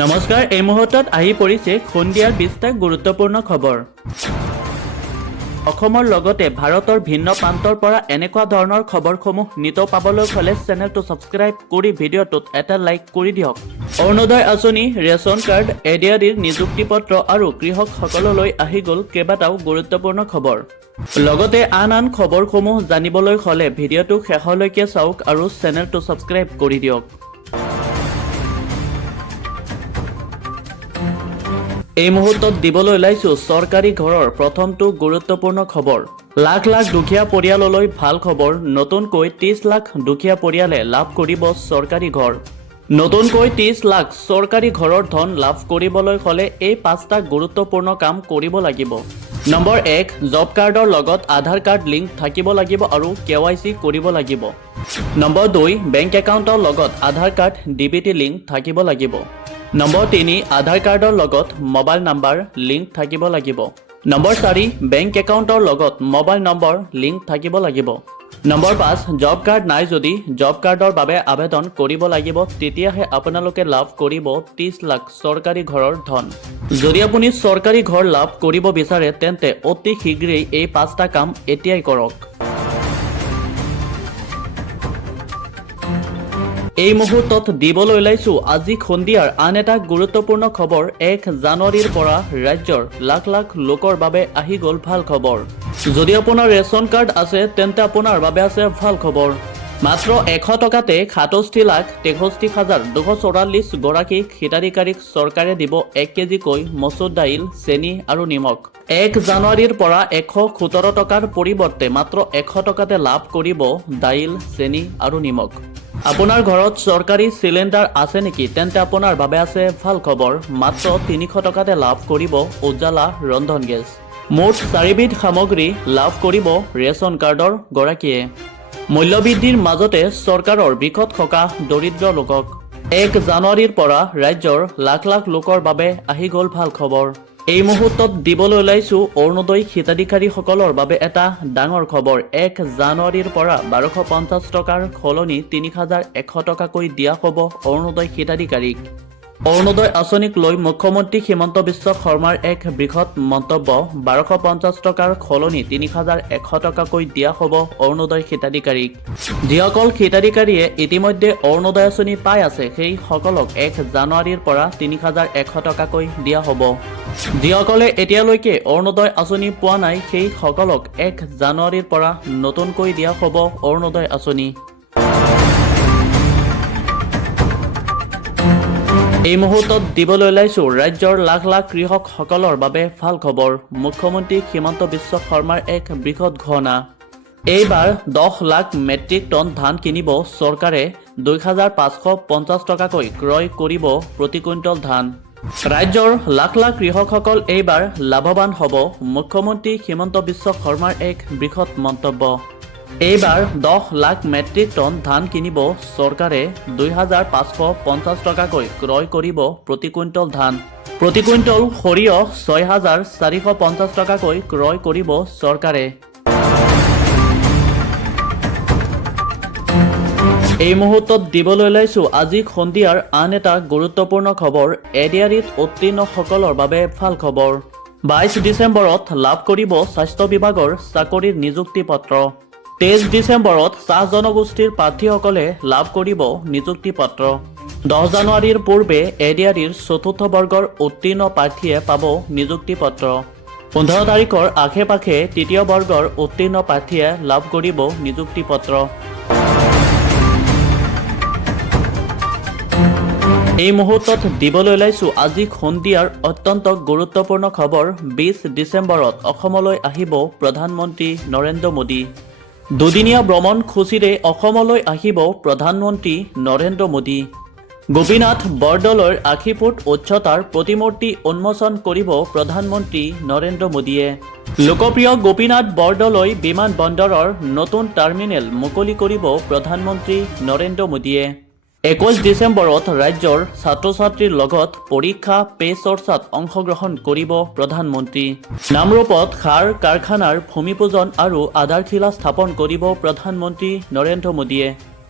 নমস্কাৰ, এই মুহূৰ্তত আহি পৰিছে সন্ধিয়াৰ 20টা গুৰুত্বপূৰ্ণ খবৰ। অসমৰ লগতে ভাৰতৰ ভিন্ন প্ৰান্তৰ পৰা এনেকুৱা ধৰণৰ খবৰসমূহ নিতৌ পাবলৈ হ'লে চেনেলটো ছাবস্ক্ৰাইব কৰি ভিডিঅ'টোত এটা লাইক কৰি দিয়ক। অৰুণোদয় আঁচনি, ৰেচন কাৰ্ড, এডিআৰিৰ নিযুক্তি পত্ৰ আৰু কৃষকসকললৈ আহি গ'ল কেইবাটাও গুৰুত্বপূৰ্ণ খবৰ। লগতে আন খবৰসমূহ জানিবলৈ হ'লে ভিডিঅ'টো শেষলৈকে চাওক আৰু চেনেলটো ছাবস্ক্ৰাইব কৰি দিয়ক। এই মুহূৰ্তত দিবলৈ ওলাইছো চৰকাৰী ঘৰৰ প্ৰথমটো গুৰুত্বপূৰ্ণ খবৰ। লাখ লাখ দুখীয়া পৰিয়াললৈ ভাল খবৰ। নতুনকৈ 30 লাখ দুখীয়া পৰিয়ালে লাভ কৰিব চৰকাৰী ঘৰ। নতুনকৈ 30 লাখ চৰকাৰী ঘৰৰ ধন লাভ কৰিবলৈ হ'লে এই 5টা গুৰুত্বপূৰ্ণ কাম কৰিব লাগিব। নম্বৰ 1, জব কাৰ্ডৰ লগত আধাৰ কাৰ্ড লিংক থাকিব লাগিব আৰু KYC কৰিব লাগিব। নম্বৰ 2, বেংক একাউণ্টৰ লগত আধাৰ কাৰ্ড DBT লিংক থাকিব লাগিব। নম্বৰ 3, আধাৰ কাৰ্ডৰ লগত মোবাইল নম্বৰ লিংক থাকিব লাগিব। নম্বৰ 4, বেংক একাউণ্টৰ লগত মোবাইল নম্বৰ লিংক থাকিব লাগিব। নম্বৰ 5, জব কাৰ্ড নাই যদি জব কাৰ্ডৰ বাবে আবেদন কৰিব লাগিব, তেতিয়াহে আপোনালোকে লাভ কৰিব 30 লাখ চৰকাৰী ঘৰৰ ধন। যদি আপুনি চৰকাৰী ঘৰ লাভ কৰিব বিচাৰে তেন্তে অতি শীঘ্ৰেই এই 5টা কাম এতিয়াই কৰক। এই মুহূৰ্তত দিবলৈ ওলাইছো আজি সন্ধিয়াৰ আন এটা গুৰুত্বপূৰ্ণ খবৰ। 1 জানুৱাৰীৰ পৰা ৰাজ্যৰ লাখ লাখ লোকৰ বাবে আহি গ'ল ভাল খবৰ। যদি আপোনাৰ ৰেচন কাৰ্ড আছে তেন্তে আপোনাৰ বাবে আছে ভাল খবৰ। মাত্ৰ 100 টকাতে 67,63,244 গৰাকী হিতাধিকাৰীক চৰকাৰে দিব 1 কেজিকৈ মচুৰ দাইল, চেনি আৰু নিমখ। 1 জানুৱাৰীৰ পৰা 117 টকাৰ পৰিৱৰ্তে মাত্ৰ 100 টকাতে লাভ কৰিব দাইল, চেনি আৰু নিমখ। আপোনাৰ ঘৰত চৰকাৰী চিলিণ্ডাৰ আছে নেকি তেন্তে আপোনাৰ বাবে আছে ভাল খবৰ। মাত্ৰ 300 টকাতে লাভ কৰিব উজ্জ্বলা ৰন্ধন গেছ। মুঠ 4বিধ সামগ্ৰী লাভ কৰিব ৰেচন কাৰ্ডৰ গৰাকীয়ে। মূল্যবৃদ্ধিৰ মাজতে চৰকাৰৰ বিষত থকা দৰিদ্ৰ লোকক। 1 জানুৱাৰীৰ পৰা ৰাজ্যৰ লাখ লাখ লোকৰ বাবে আহি গ'ল ভাল খবৰ। এই মুহূৰ্তত দিবলৈ ওলাইছো অৰুণোদয় হিতাধিকাৰীসকলৰ বাবে এটা ডাঙৰ খবৰ। 1 জানুৱাৰীৰ পৰা 1250 টকাৰ সলনি 3100 টকাকৈ দিয়া হ'ব অৰুণোদয় হিতাধিকাৰীক। অৰুণোদয় আঁচনিক লৈ মুখ্যমন্ত্ৰী হিমন্ত বিশ্ব শৰ্মাৰ এক বৃহৎ মন্তব্য। 1250 টকাৰ সলনি 3100 টকাকৈ দিয়া হ'ব অৰুণোদয় হিতাধিকাৰীক। যিসকল হিতাধিকাৰীয়ে ইতিমধ্যে অৰুণোদয় আঁচনি পাই আছে সেই সকলক 1 জানুৱাৰীৰ পৰা 3100 টকাকৈ দিয়া হ'ব। যিসকলে এতিয়ালৈকে অৰুণোদয় আঁচনি পোৱা নাই সেই সকলক 1 জানুৱাৰীৰ পৰা নতুনকৈ দিয়া হ'ব অৰুণোদয় আঁচনি। এই মুহূৰ্তত দিবলৈ ওলাইছো ৰাজ্যৰ লাখ লাখ কৃষকসকলৰ বাবে ভাল খবৰ। মুখ্যমন্ত্ৰী হিমন্ত বিশ্ব শৰ্মাৰ এক বৃহৎ ঘোষণা। এইবাৰ 10 লাখ মেট্ৰিক টন ধান কিনিব চৰকাৰে। 2550 টকাকৈ ক্ৰয় কৰিব প্ৰতি কুইণ্টল ধান। ৰাজ্যৰ লাখ লাখ কৃষকসকল এইবাৰ লাভৱান হ'ব। মুখ্যমন্ত্ৰী হিমন্ত বিশ্ব শৰ্মাৰ এক বৃহৎ মন্তব্য। এইবাৰ 10 লাখ মেট্ৰিক টন ধান কিনিব চৰকাৰে। 2550 টকাকৈ ক্ৰয় কৰিব প্ৰতি কুইণ্টল ধান। প্ৰতি কুইণ্টল সৰিয়হ 6450 টকাকৈ ক্ৰয় কৰিব চৰকাৰে। এই মুহূৰ্তত দিবলৈ ওলাইছো আজি সন্ধিয়াৰ আন এটা গুৰুত্বপূৰ্ণ খবৰ। এডিআৰিত উত্তীৰ্ণসকলৰ বাবে ভাল খবৰ। 22 ডিচেম্বৰত লাভ কৰিব স্বাস্থ্য বিভাগৰ চাকৰিৰ নিযুক্তি পত্ৰ। 23 ডিচেম্বৰত চাহ জনগোষ্ঠীৰ প্ৰাৰ্থীসকলে লাভ কৰিব নিযুক্তি পত্ৰ। 10 জানুৱাৰীৰ পূৰ্বে এডিআৰিৰ চতুৰ্থ বৰ্গৰ উত্তীৰ্ণ প্ৰাৰ্থীয়ে পাব নিযুক্তি পত্ৰ। 15 তাৰিখৰ আশে পাশে তৃতীয় বৰ্গৰ উত্তীৰ্ণ প্ৰাৰ্থীয়ে লাভ কৰিব নিযুক্তি পত্ৰ। এই মুহূৰ্তত দিবলৈ ওলাইছো আজি সন্ধিয়াৰ অত্যন্ত গুৰুত্বপূৰ্ণ খবৰ। 20 ডিচেম্বৰত অসমলৈ আহিব প্ৰধানমন্ত্ৰী নৰেন্দ্ৰ মোদী। দুদিনীয়া ভ্ৰমণ সূচীৰে অসমলৈ আহিব প্ৰধানমন্ত্ৰী নৰেন্দ্ৰ মোদী। গোপীনাথ বৰদলৈৰ 80 ফুট উচ্চতাৰ প্ৰতিমূৰ্তি উন্মোচন কৰিব প্ৰধানমন্ত্ৰী নৰেন্দ্ৰ মোদীয়ে। লোকপ্ৰিয় গোপীনাথ বৰদলৈ বিমান বন্দৰৰ নতুন টাৰ্মিনেল মুকলি কৰিব প্ৰধানমন্ত্ৰী নৰেন্দ্ৰ মোদীয়ে। 21 ডিচেম্বৰত ৰাজ্যৰ ছাত্ৰ ছাত্ৰীৰ লগত পৰীক্ষা পে চৰ্চাত অংশগ্ৰহণ কৰিব প্ৰধানমন্ত্ৰী। নামৰূপত সাৰ কাৰখানাৰ ভূমিপূজন আৰু আধাৰশিলা স্থাপন কৰিব প্ৰধানমন্ত্ৰী নৰেন্দ্ৰ মোদীয়ে।